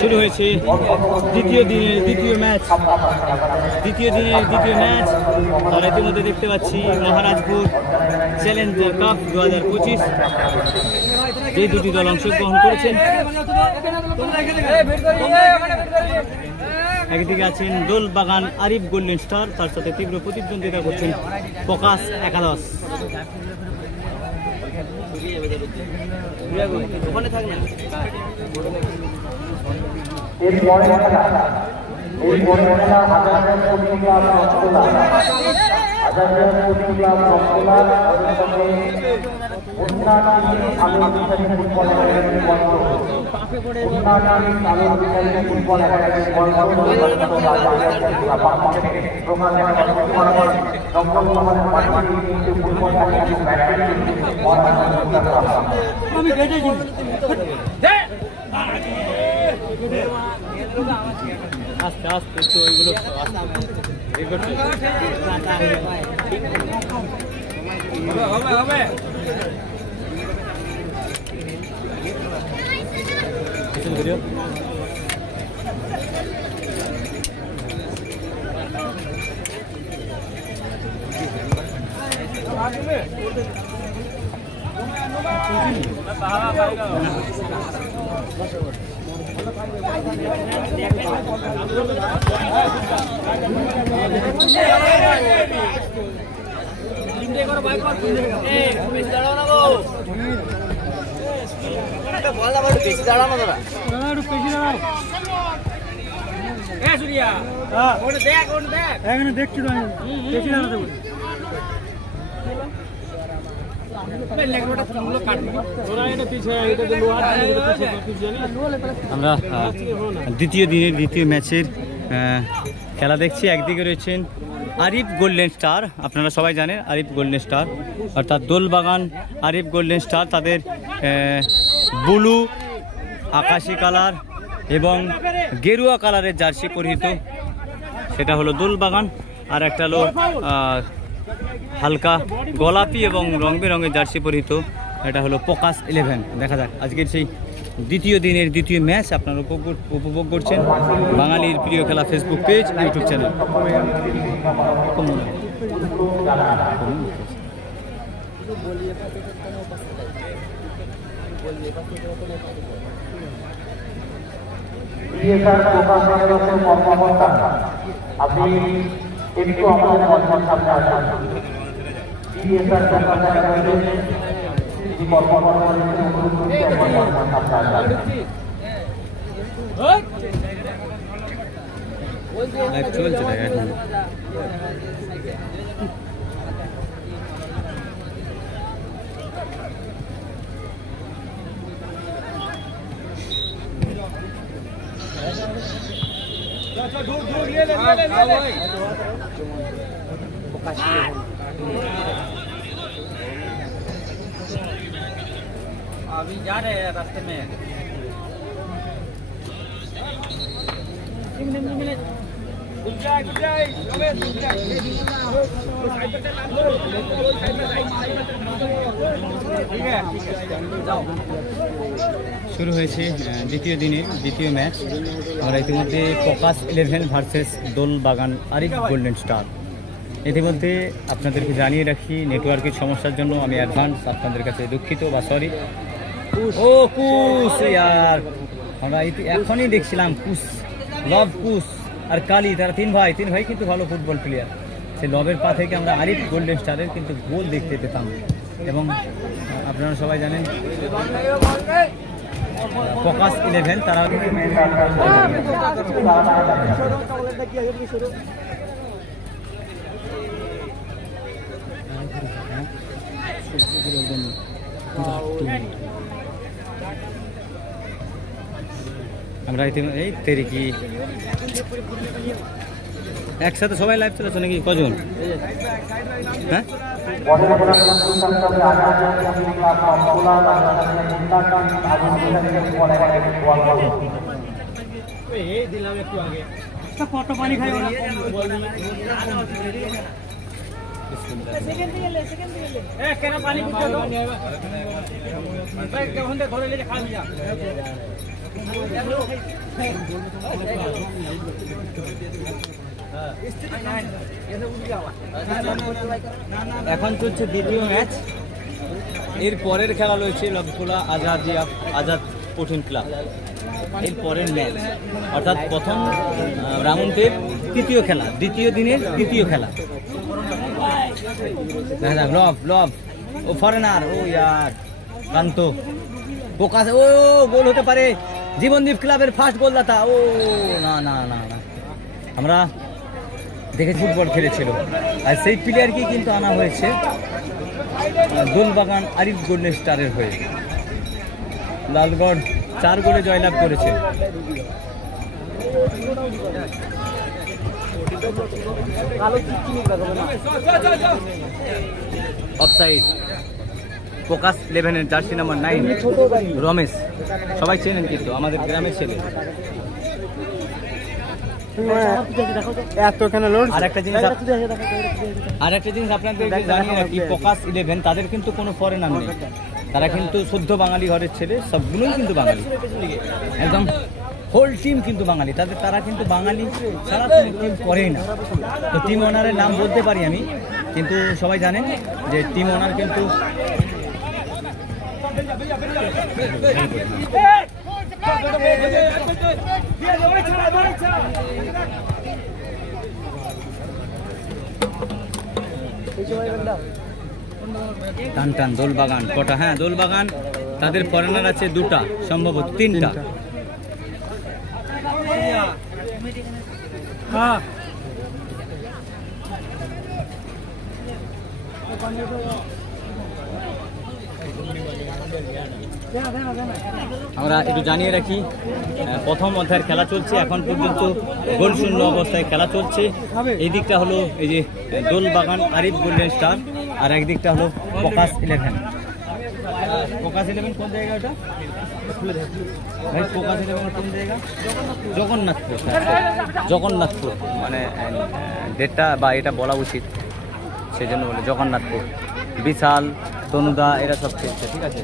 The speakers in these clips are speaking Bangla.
শুরু হয়েছে দ্বিতীয় দিনের দ্বিতীয় ম্যাচ আর ইতিমধ্যে দেখতে পাচ্ছি মহারাজপুর চ্যালেঞ্জার কাপ 2025 যে দুটি দল অংশগ্রহণ করেছেন। একদিকে আছেন দোলবাগান আরিফ গোল্ডেন স্টার, তার সাথে তীব্র প্রতিদ্বন্দ্বিতা করছেন প্রকাশ একাদশ। ওখানে থাক না। আস্তে আস্তে তো ওইগুলো হবে ভিডিও দেখছি আমরা দ্বিতীয় দিনের দ্বিতীয় ম্যাচের খেলা দেখছি। একদিকে রয়েছেন আরিফ গোল্ডেন স্টার, আপনারা সবাই জানেন আরিফ গোল্ডেন স্টার অর্থাৎ দোলবাগান আরিফ গোল্ডেন স্টার, তাদের ব্লু আকাশি কালার এবং গেরুয়া কালারের জার্সি পরিহিত, সেটা হলো দোলবাগান। আর একটা হলো হালকা গোলাপি এবং রং বেরঙের জার্সি পরিহিত, এটা হলো প্রকাশ 11। দেখা যাক আজকের সেই দ্বিতীয় দিনের দ্বিতীয় ম্যাচ আপনারা উপভোগ করছেন বাঙালির প্রিয় খেলা ফেসবুক পেজ, ইউটিউব চ্যানেল। আপনি একটু আমাদের মঞ্চের সামনে আসেন। চলছে এখন अभी जा रहे हैं रास्ते में। শুরু হয়েছে দ্বিতীয় দিনের দ্বিতীয় ম্যাচ। আমরা ইতিমধ্যে প্রকাশ 11 versus Dolbagan Arif golden star. ইতিমধ্যে আপনাদেরকে জানিয়ে রাখি, নেটওয়ার্কের সমস্যার জন্য আমি অ্যাডভান্স আপনাদের কাছে দুঃখিত বা সরি। ও কুস ইয়ার, আমরা এখনই দেখছিলাম কুস, লভ কুস আর কালি, তারা তিন ভাই কিন্তু ভালো ফুটবল প্লেয়ার। সেই লবের পা থেকে আমরা আরিফ গোল্ডেন স্টারের কিন্তু গোল দেখতে পেতাম। এবং আপনারা সবাই জানেন প্রকাশ 11 তারা আমরা এই তেরিকি একসাথে সবাই লাইভ চলেছে নাকি? কজন? হ্যাঁ, কত পানি খাই ওরা কেন পানি ধরে লেগে খাবি যা এখন চলছে দ্বিতীয় ম্যাচ এর পরের খেলা রয়েছে লবখোলা আজাদ স্পোর্টিং ক্লাব এর পরের ম্যাচ অর্থাৎ প্রথম রাউন্ডের তৃতীয় খেলা দ্বিতীয় দিনের দ্বিতীয় খেলা লব ও ফরেনার ও ইয়ার কান্ত পোকাস ও গোল হতে পারে জীবনদীপ ক্লাবের ফার্স্ট গোলদাতা ও না না না না আমরা দেখে ফুটবল খেলেছিল আর সেই প্লেয়ারকেই কিন্তু আনা হয়েছে দোলবাগান আরিফ গোল্ডেন স্টারের হয়ে লালগড় 4 গোলে জয়লাভ করেছে অফসাইড ফোকাস 11 এর জার্সি নাম্বার 9 রমেশ সবাই চেনেন কিন্তু আমাদের গ্রামের ছেলে আর একটা জিনিস আপনাদের জানিয়ে রাখি ফোকাস 11 তাদের কিন্তু কোনো ফরেনার নেই তারা কিন্তু শুদ্ধ বাঙালি ঘরের ছেলে সবগুলোই কিন্তু বাঙালি একদম হোল টিম কিন্তু বাঙালি তারা কিন্তু বাঙালি ছাড়া টিম করেই না তো টিম ওনারের নাম বলতে পারি আমি কিন্তু সবাই জানেন যে টিম ওনার কিন্তু টান টান দোলবাগান কটা হ্যাঁ দোলবাগান তাদের ফরেনার আছে 2টা সম্ভবত 3টা হ্যাঁ আমরা একটু জানিয়ে রাখি প্রথম অধ্যায়ের খেলা চলছে এখন পর্যন্ত গোল শূন্য অবস্থায় খেলা চলছে এই দিকটা হলো এই যে দোলবাগান আরিফ গোল্ডেন স্টার আর একদিকটা হলো ফোকাস 11 ফোকাস 11 কোন জায়গা ওটা ভাই ফোকাস 11 কোন জায়গা জগন্নাথপুর মানে ডেটটা বা এটা বলা উচিত সেজন্য বলে জগন্নাথপুর বিশাল তনুদা এরা সব খেলছে ঠিক আছে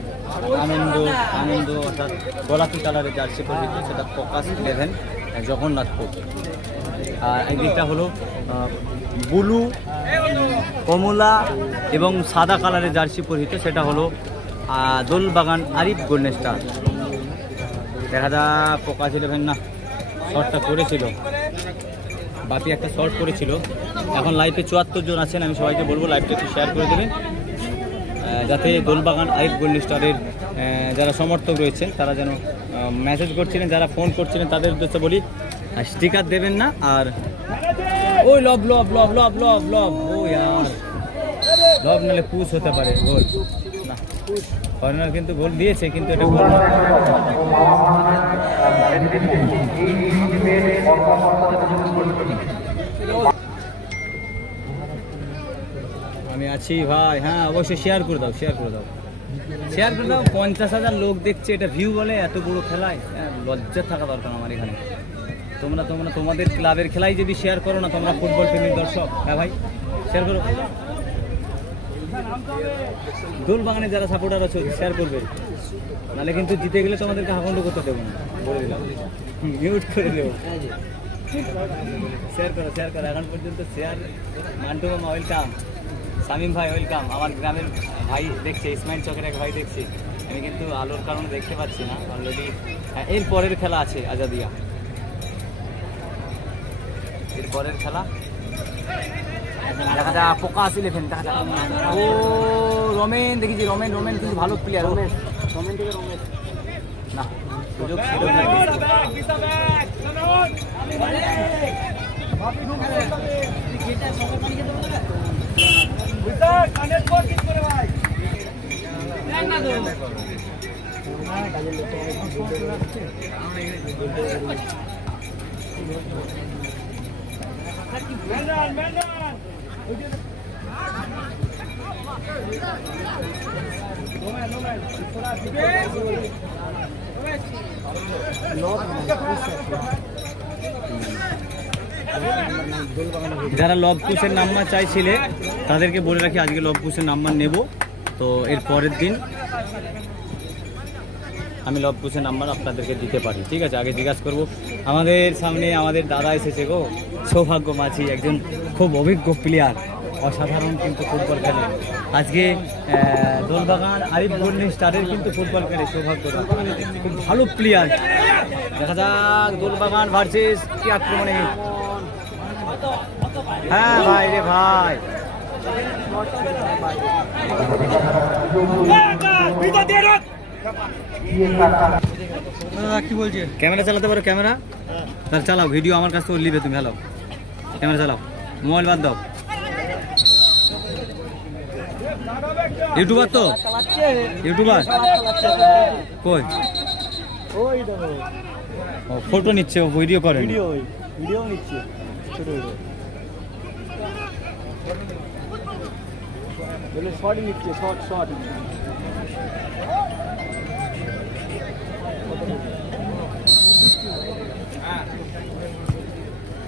আনন্দ অর্থাৎ গোলাপি কালারের জার্সি পরিচিত সেটা ফোকাস 11 জগন্নাথপুর আর একদিকটা হলো ব্লু কমলা এবং সাদা কালারের জার্সি পরিহিত সেটা হলো দোলবাগান আরিফ গোল্ডেন স্টার দেখা যাক ফোকাস 11 না শর্টটা করেছিল বাপি একটা শর্ট করেছিল এখন লাইভে 74 জন আছেন আমি সবাইকে বলবো লাইভটা একটু শেয়ার করে দেবেন যাতে দোলবাগান আরিফ গোল্ডেন স্টারের যারা সমর্থক রয়েছেন তারা যেন মেসেজ করছিলেন যারা ফোন করছিলেন তাদের উদ্দেশ্যে বলি স্টিকার দেবেন না আর ওই লব ও ইয়ার লব নালে পুশ হতে পারে গোল না কর্নার কিন্তু গোল দিয়েছে কিন্তু এটা গোল আমি আছি ভাই হ্যাঁ অবশ্যই শেয়ার করে দাও 50,000 লোক দেখছে এটা ভিউ বলে এত বড় খেলায় লজ্জা থাকা দরকার আমার এখানে তোমরা তোমাদের ক্লাবের খেলাই যদি শেয়ার করো না তোমরা ফুটবল প্রেমী দর্শক হ্যাঁ ভাই শেয়ার করো দোলবাগানে যারা সাপোর্টার আছে শেয়ার করবে নাহলে কিন্তু জিতে গেলে তোমাদেরকে হাকন্ড করতে দেবো না বলে দিলাম মিউট করে দেবো শেয়ার করো এখন পর্যন্ত শেয়ার মান্টু মামা ওয়েলকাম শামীম ভাই ওয়েলকাম আমার গ্রামের ভাই দেখছে ইসমাইল চকের এক ভাই দেখছি আমি কিন্তু আলোর কারণে দেখতে পাচ্ছি না অলরেডি এর পরের খেলা আছে আজাদিয়া এর পরের খেলা দেখা যায় ফোকাস 11 দেখা যায় ও রমেন দেখেছি রমেন কিন্তু ভালো প্লেয়ার রমেন না সুযোগ ছিল যারা লব কুশের নাম্বার চাইছিলে তাদেরকে বলে রাখি আজকে লব কুশের নাম্বার নেব। তো এর পরের দিন আমি লব কুশের নাম্বার আপনাদেরকে দিতে পারি, ঠিক আছে? আগে জিজ্ঞাসা করবো। আমাদের সামনে আমাদের দাদা এসেছে গো, সৌভাগ্য মাঝি, একজন খুব অভিজ্ঞ প্লেয়ার, অসাধারণ কিন্তু ফুটবল খেলে। আজকে দোলবাগান আরিফ গোল্ডেন স্টারের কিন্তু ফুটবল খেলে সৌভাগ্য, খুব ভালো প্লেয়ার। দেখা যাক দোলবাগান ভার্সেস কি আক্রমণে। হ্যাঁ ভাই রে ভাই, কি বলছে? ক্যামেরা চালাতে পারো? ক্যামেরা তাহলে চালাও, ভিডিও আমার কাছ থেকে নিবে তুমি। হ্যালো, ক্যামেরা চালাও, মোবাইল বাদ দাও। ইউটিউবার তো, ইউটিউবার কই? ও ফটো নিচ্ছে, ও ভিডিও করে, ভিডিও নিচ্ছে ছোট বলে শর্ট নিচ্ছে, শর্ট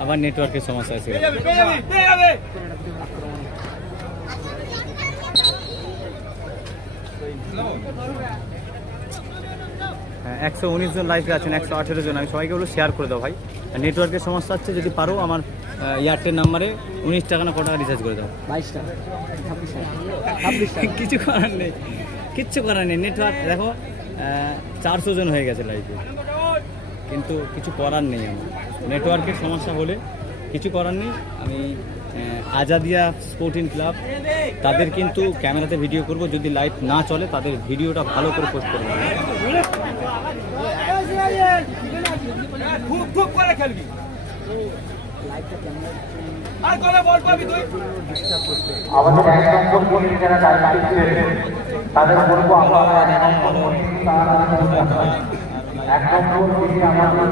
আবার নেটওয়ার্কের সমস্যা আছে। 119 জন লাইভে আছেন, 118 জন। আমি সবাইকে বলবো শেয়ার করে দাও ভাই, নেটওয়ার্কের সমস্যা হচ্ছে। যদি পারো আমার এয়ারটেল নাম্বারে 19 টাকা না কত টাকা রিচার্জ করে দাও। 22 টাকা 26 টাকা কিছু করার নেই, কিচ্ছু করার নেই। নেটওয়ার্ক দেখো 400 জন হয়ে গেছে লাইভে, কিন্তু কিছু করার নেই। আমার নেটওয়ার্কের সমস্যা হলে কিছু করার নেই। আমি আজাদিয়া স্পোর্টিং ক্লাব তাদের কিন্তু ক্যামেরাতে ভিডিও করব, যদি লাইভ না চলে তাদের ভিডিওটা ভালো করে পোস্ট করবো। আমাদের 1 নম্বর গলি যারা দায়িত্বে ছিলেন তাদের বলবো আপনারা 1 নম্বর গলি তারা 1 নম্বর গলি আমাদের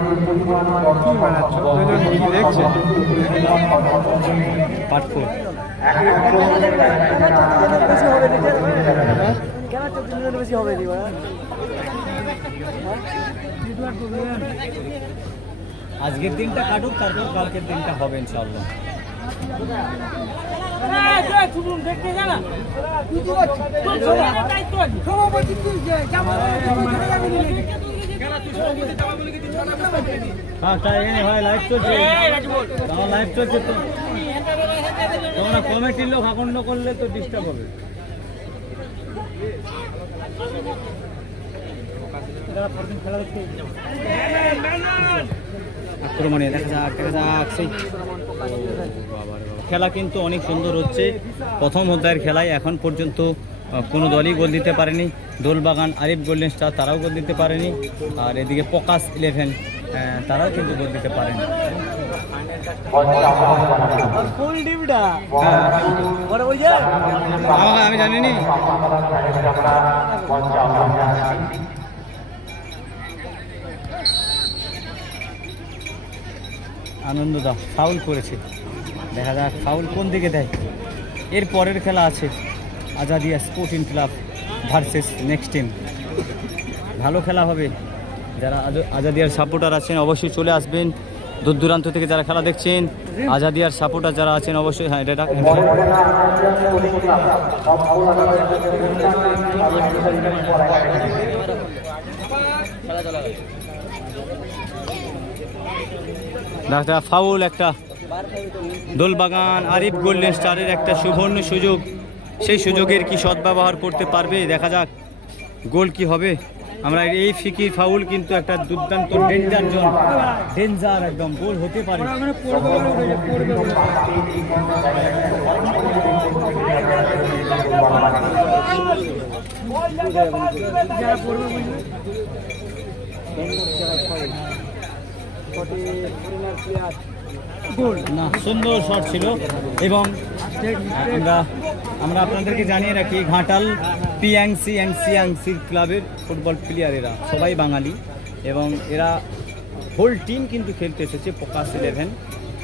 পার্ট 4 বেশি হবে আজকের দিনটা কাটুক, তারপর কালকের দিনটা হবে ইনশাআল্লাহ। হ্যাঁ তাই ভাই, লাইভ চলছে, লাইভ চলছে তো। তোমরা কমিটির লোক আকন্ড করলে তো ডিস্টার্ব হবে। আক্রমণে দেখা যাক, সেই খেলা কিন্তু অনেক সুন্দর হচ্ছে। প্রথম অধ্যায়ের খেলায় এখন পর্যন্ত কোনো দলই গোল দিতে পারেনি। দোলবাগান আরিফ গোল্ডেন স্টার তারাও গোল দিতে পারেনি, আর এদিকে পকাস 11 তারাও কিন্তু গোল দিতে পারেনি। আমি জানিনি। আনন্দদা ফাউল করেছে, দেখা যাক ফাউল কোন দিকে দেয়। এর পরের খেলা আছে Azadia sporting club versus next team. ভালো খেলা হবে। যারা আজাদিয়ার সাপোর্টার আছেন অবশ্যই চলে আসবেন, দূর দূরান্ত থেকে যারা খেলা দেখছেন। আজাদিয়ার সাপোর্টার যারা আছেন অবশ্যই, হ্যাঁ এটা ডাক্তার ফাউল একটা। দোলবাগান আরিফ গোল্ডেন স্টারের একটা সুবর্ণ সুযোগ, সেই সুযোগের কি সদ্ব্যবহার করতে পারবে? দেখা যাক গোল কি হবে। আমরা এই ফিকির ফাউল কিন্তু একটা দুর্দান্ত ডেঞ্জার জোন, ডেঞ্জার একদম, গোল হতে পারে। না, সুন্দর শট ছিল। এবং আমরা আপনাদেরকে জানিয়ে রাখি, ঘাটাল পিএংসির ক্লাবের ফুটবল প্লেয়ার এরা সবাই বাঙালি, এবং এরা হোল টিম কিন্তু খেলতে এসেছে পকাস 11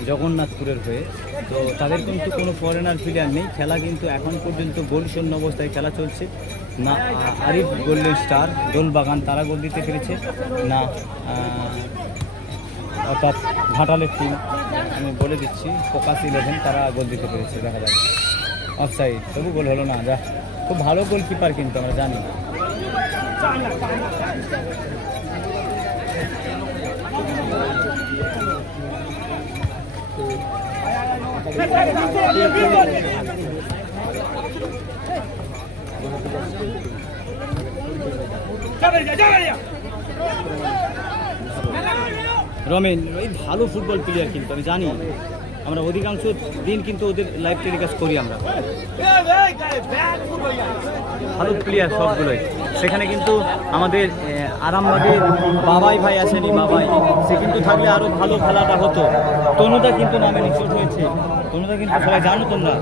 জগন্নাথপুরের হয়ে। তো তাদের কিন্তু কোনো ফরেনার প্লেয়ার নেই। খেলা কিন্তু এখন পর্যন্ত গোল শূন্য অবস্থায় খেলা চলছে। না আরিফ গোল্ডেন স্টার দোলবাগান তারা গোল দিতে পেরেছে, না অর্থাৎ ঘাটালের টিম, আমি বলে দিচ্ছি ফোকাস 11 তারা গোল দিতে পেরেছে। দেখা যাক অফসাইড, তবু গোল হলো না। যা খুব ভালো গোলকিপার কিন্তু আমরা জানি। রমেন এই ভালো ফুটবল প্লেয়ার কিন্তু আমি জানি, আমরা অধিকাংশ দিন কিন্তু ওদের লাইভ টেলিকাস্ট করি আমরা। ভালো প্লেয়ার সবগুলোই। সেখানে কিন্তু আমাদের আরামবাগের বাবাই ভাই আসেনি, বাবাই সে কিন্তু থাকলে আরও ভালো খেলাটা হতো। তনুদা কিন্তু নামে চোট হয়েছে, তনুদা কিন্তু সবাই জানো তোমরা।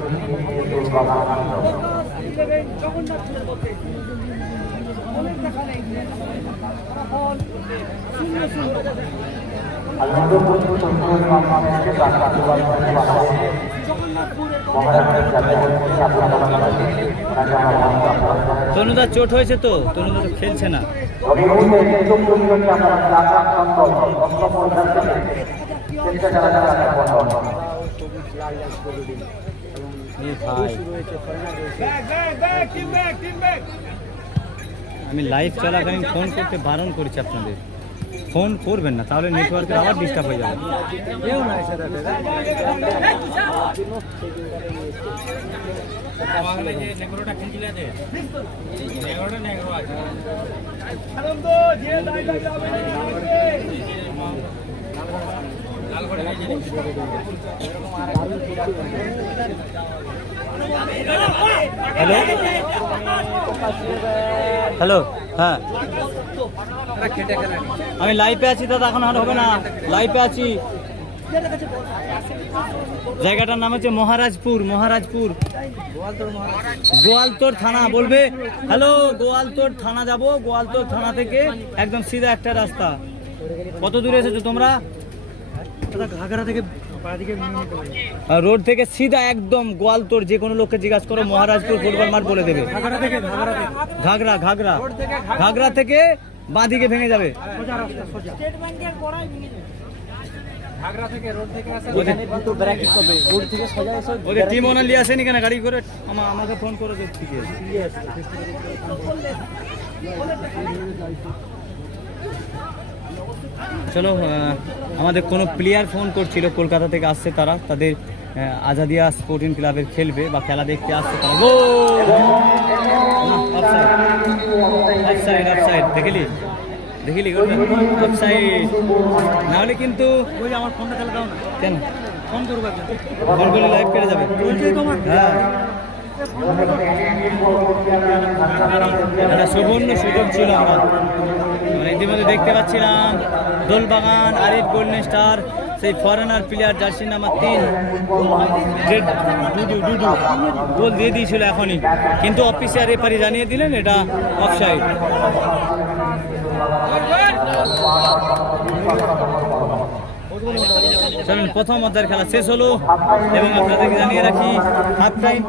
তনুদা চোট হয়েছে তো, তনুদা তো খেলছে না। আমি লাইভ চলাকালীন ফোন করতে বারণ করেছি আপনাদের, ফোন করবেন না, তাহলে নেটওয়ার্কের আবার ডিস্টার্ব হয়ে যাবে। হ্যালো হ্যালো, হ্যাঁ আমি লাইভে আছি দাদা, এখন আর হবে না, লাইভে আছি। জায়গাটার নাম হচ্ছে মহারাজপুর, মহারাজপুর গোয়ালতোড় থানা বলবে। হ্যালো, গোয়ালতোড় থানা যাব, গোয়ালতোড় থানা থেকে একদম সিধা একটা রাস্তা। কত দূরে এসেছো তোমরা? ঘাগরা থেকে রোড থেকে সিধা একদম গোয়ালতোড়, যে কোনো লোককে জিজ্ঞাসা করো মহারাজপুর ফুটবল মাঠ বলে দেবে। ঘাগরা ঘাগরা ঘাগরা থেকে বাঁ দিকে ভেঙে যাবে। ওদের টিম ওনার নিয়ে আসেনি কেন গাড়ি করে? আমাকে ফোন করে দেখছি। চলো, আমাদের কোনো প্লেয়ার ফোন করছিল, কলকাতা থেকে আসছে তারা, তাদের আজাদিয়া স্পোর্টিং ক্লাবের খেলবে বা খেলা দেখতে আসছে তারা। অফসাইড অফসাইড দেখলি দেখিলি অফসাইড, নাহলে কিন্তু ওই আমার ফোনটা খেলা দাও না কেন? ফোন করবো, ফোন করলে লাইভ কেটে যাবে। হ্যাঁ, একটা সুবর্ণ সুযোগ ছিল আমার। ইতিমধ্যে দেখতে পাচ্ছিলাম দোলবাগান আরিফ গোল্ডেন স্টার, সেই ফরেনার প্লেয়ার জার্সি নাম্বার 3 ডুডু গোল দিয়ে দিয়েছিল এখনই, কিন্তু অফিসিয়াল রেফারি জানিয়ে দিলেন এটা অফসাইড। চলুন, প্রথম অধ্যায়ের খেলা শেষ হলো এবং আপনাদেরকে জানিয়ে রাখি হাফ টাইম